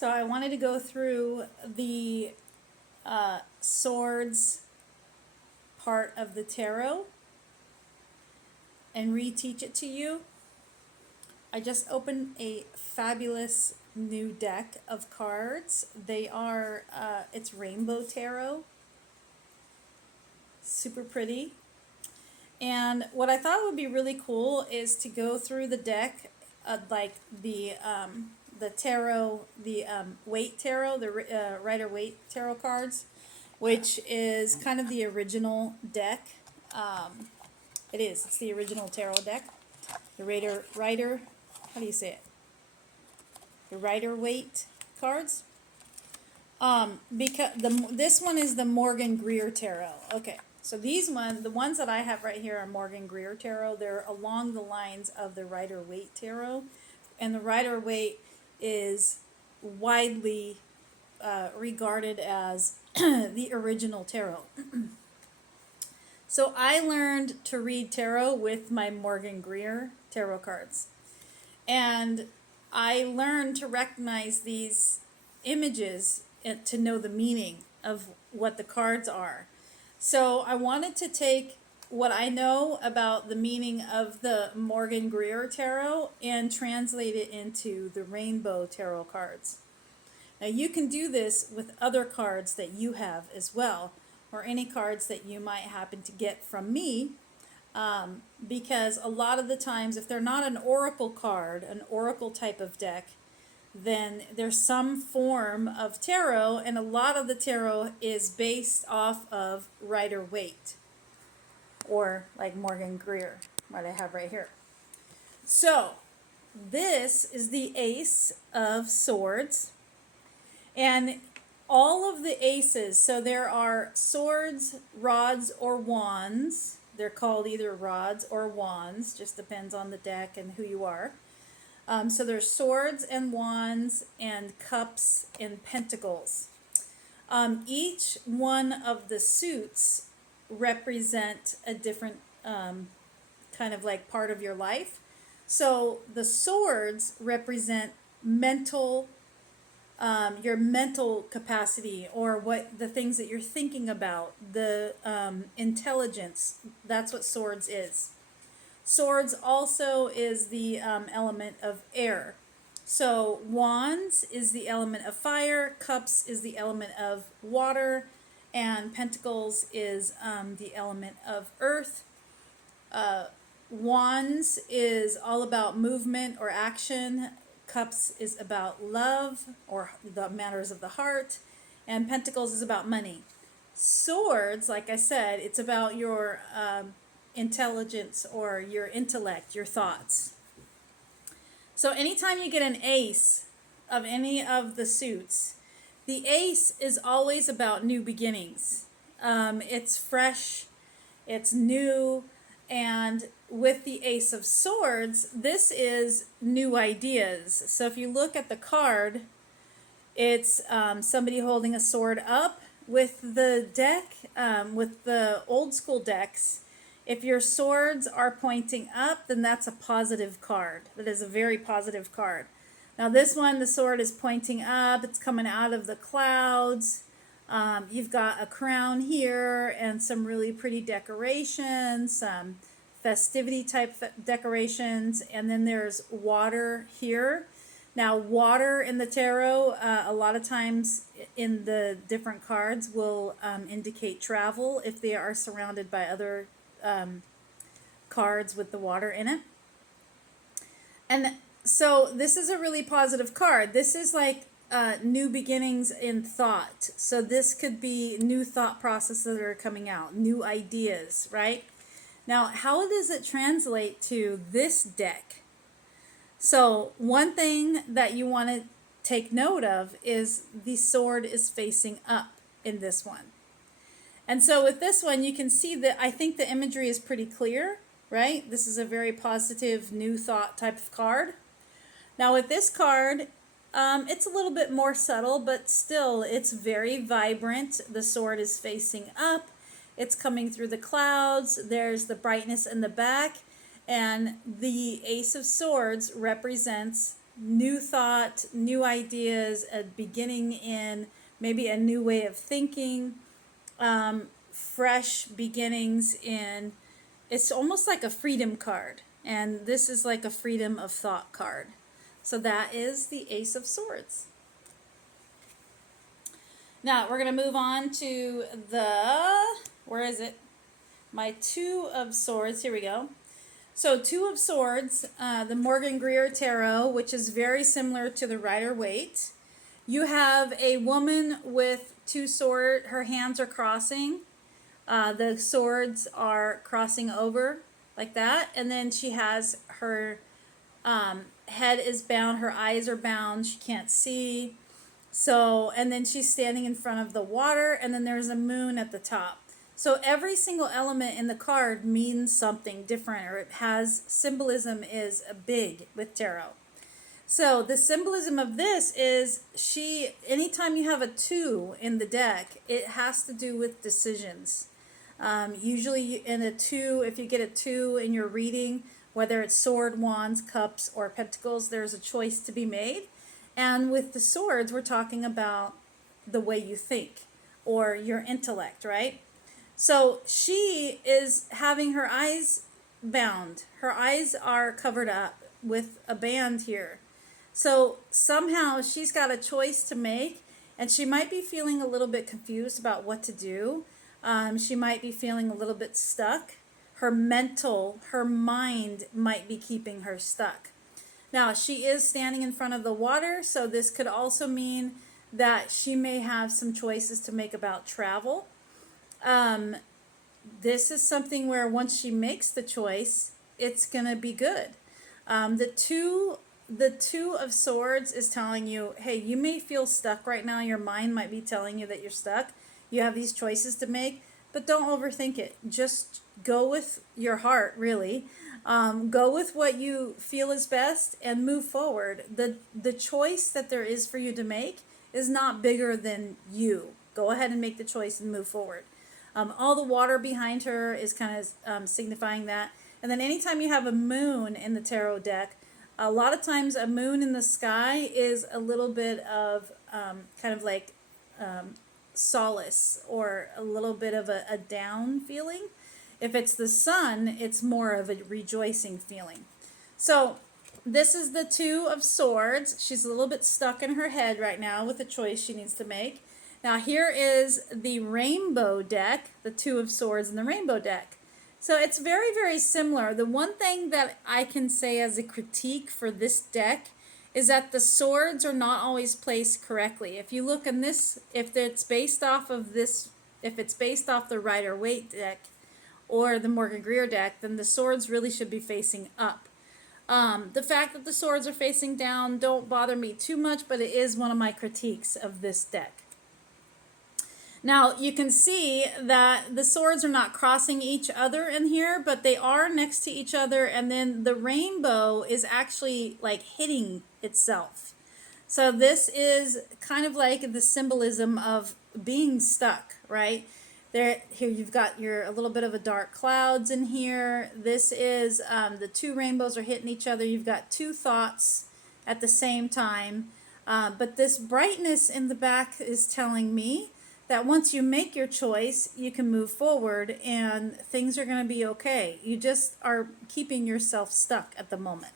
So I wanted to go through the swords part of the tarot and reteach it to you. I just opened a fabulous new deck of cards. They are, it's Rainbow Tarot. Super pretty. And what I thought would be really cool is to go through the deck, like the tarot, the Waite Tarot, the Rider Waite Tarot cards, which is kind of the original deck. It's the original tarot deck. The Rider, how do you say it? The Rider Waite cards. Because this one is the Morgan Greer Tarot. Okay, so the ones that I have right here are Morgan Greer Tarot. They're along the lines of the Rider Waite Tarot, and the Rider Waite is widely regarded as the original tarot. So I learned to read tarot with my Morgan Greer tarot cards, and I learned to recognize these images and to know the meaning of what the cards are. So I wanted to take what I know about the meaning of the Morgan Greer Tarot and translate it into the Rainbow Tarot cards. Now you can do this with other cards that you have as well, or any cards that you might happen to get from me, because a lot of the times if they're not an oracle card, an oracle type of deck, then there's some form of tarot, and a lot of the tarot is based off of Rider Waite, or like Morgan Greer, what I have right here. So this is the Ace of Swords, and all of the aces, so there are swords, rods, or wands. They're called either rods or wands, just depends on the deck and who you are. So there's swords and wands and cups and pentacles. Each one of the suits represent a different kind of like part of your life. So the swords represent mental, your mental capacity, or what the things that you're thinking about, the intelligence. That's what swords is. Swords also is the element of air. So wands is the element of fire, cups is the element of water, and pentacles is the element of earth. Wands is all about movement or action. Cups is about love or the matters of the heart. And pentacles is about money. Swords, like I said, it's about your intelligence or your intellect, your thoughts. So anytime you get an ace of any of the suits, the ace is always about new beginnings. It's fresh, it's new, and with the Ace of Swords, this is new ideas. So if you look at the card, it's somebody holding a sword up. With the deck, with the old school decks, if your swords are pointing up, then that's a positive card. That is a very positive card. Now this one, the sword is pointing up. It's coming out of the clouds. You've got a crown here and some really pretty decorations, some festivity type decorations, and then there's water here. Now water in the tarot, a lot of times in the different cards will indicate travel if they are surrounded by other cards with the water in it. And so this is a really positive card. This is like new beginnings in thought. So this could be new thought processes that are coming out, new ideas, right? Now, how does it translate to this deck? So one thing that you want to take note of is the sword is facing up in this one. And so with this one, you can see that I think the imagery is pretty clear, right? This is a very positive new thought type of card. Now with this card, it's a little bit more subtle, but still it's very vibrant. The sword is facing up. It's coming through the clouds. There's the brightness in the back. And the Ace of Swords represents new thought, new ideas, a beginning in maybe a new way of thinking, fresh beginnings in, it's almost like a freedom card. And this is like a freedom of thought card. So that is the Ace of Swords. Now we're going to move on to where is it? My Two of Swords. Here we go. So Two of Swords, the Morgan Greer Tarot, which is very similar to the Rider Waite. You have a woman with two swords. Her hands are crossing. The swords are crossing over like that. And then she has her head is bound. Her eyes are bound. She can't see. So, and then she's standing in front of the water, and then there's a moon at the top. So every single element in the card means something different, or it has symbolism is big with tarot. So the symbolism of this is anytime you have a 2 in the deck, it has to do with decisions. Usually in a 2, if you get a 2 in your reading, whether it's sword, wands, cups, or pentacles, there's a choice to be made. And with the swords, we're talking about the way you think or your intellect, right? So she is having her eyes bound. Her eyes are covered up with a band here. So somehow she's got a choice to make, and she might be feeling a little bit confused about what to do. She might be feeling a little bit stuck. Her mind might be keeping her stuck. Now, she is standing in front of the water, so this could also mean that she may have some choices to make about travel. This is something where once she makes the choice, it's going to be good. The two of Swords is telling you, hey, you may feel stuck right now. Your mind might be telling you that you're stuck. You have these choices to make, but don't overthink it. Just go with your heart, really. Go with what you feel is best and move forward. The choice that there is for you to make is not bigger than you. Go ahead and make the choice and move forward. All the water behind her is kind of signifying that. And then anytime you have a moon in the tarot deck, a lot of times a moon in the sky is a little bit of kind of like solace or a little bit of a down feeling. If it's the sun, it's more of a rejoicing feeling. So this is the Two of Swords. She's a little bit stuck in her head right now with a choice she needs to make. Now here is the Rainbow deck, the Two of Swords and the Rainbow deck. So it's very, very similar. The one thing that I can say as a critique for this deck is that the swords are not always placed correctly. If you look in this, if it's based off the Rider Waite deck, or the Morgan Greer deck, then the swords really should be facing up. The fact that the swords are facing down don't bother me too much, but it is one of my critiques of this deck. Now, you can see that the swords are not crossing each other in here, but they are next to each other, and then the rainbow is actually like hitting itself. So this is kind of like the symbolism of being stuck, right? Here you've got a little bit of a dark clouds in here. This is the two rainbows are hitting each other. You've got two thoughts at the same time. But this brightness in the back is telling me that once you make your choice, you can move forward and things are going to be okay. You just are keeping yourself stuck at the moment.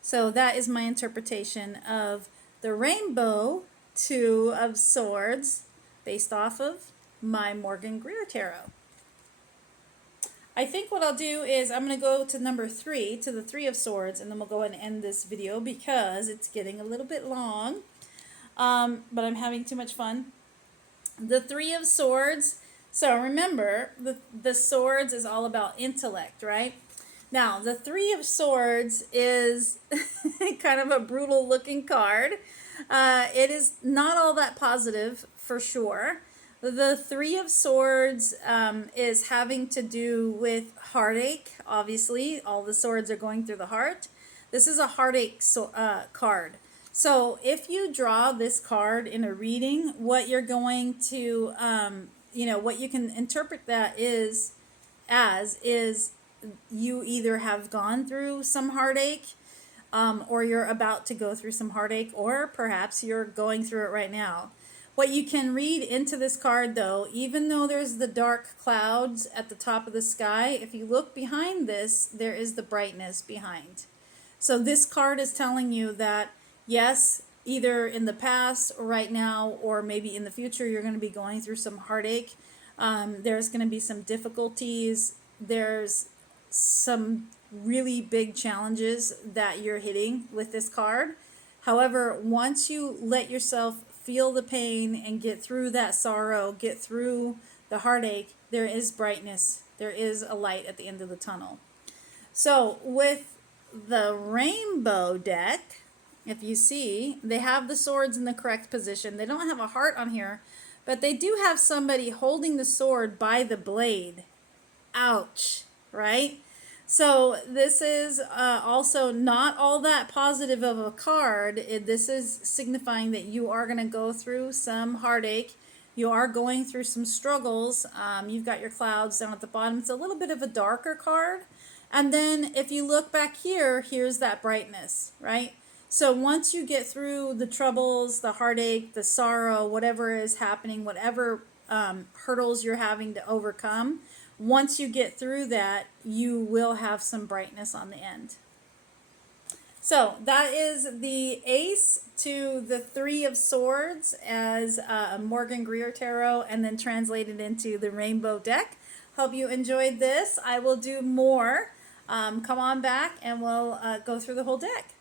So that is my interpretation of the Rainbow Two of Swords based off of My Morgan Greer Tarot. I think what I'll do is I'm going to go to number 3, to the Three of Swords, and then we'll go ahead and end this video because it's getting a little bit long, but I'm having too much fun. The Three of Swords, so remember, the swords is all about intellect, right? Now, the Three of Swords is kind of a brutal looking card. It is not all that positive for sure. The Three of Swords is having to do with heartache. Obviously, all the swords are going through the heart. This is a heartache card. So if you draw this card in a reading, what you're going to, what you can interpret that is you either have gone through some heartache, or you're about to go through some heartache, or perhaps you're going through it right now. What you can read into this card, though, even though there's the dark clouds at the top of the sky, if you look behind this, there is the brightness behind. So this card is telling you that, yes, either in the past or right now, or maybe in the future, you're going to be going through some heartache. There's going to be some difficulties. There's some really big challenges that you're hitting with this card. However, once you let yourself feel the pain and get through that sorrow, get through the heartache, there is brightness. There is a light at the end of the tunnel. So with the rainbow deck, if you see, they have the swords in the correct position. They don't have a heart on here, but they do have somebody holding the sword by the blade. Ouch, right? So this is also not all that positive of a card. This is signifying that you are going to go through some heartache. You are going through some struggles. You've got your clouds down at the bottom. It's a little bit of a darker card. And then if you look back here, here's that brightness, right? So once you get through the troubles, the heartache, the sorrow, whatever is happening, whatever hurdles you're having to overcome, once you get through that, you will have some brightness on the end. So that is the Ace to the Three of Swords as a Morgan Greer Tarot, and then translated into the Rainbow deck. Hope you enjoyed this. I will do more. Come on back and we'll go through the whole deck.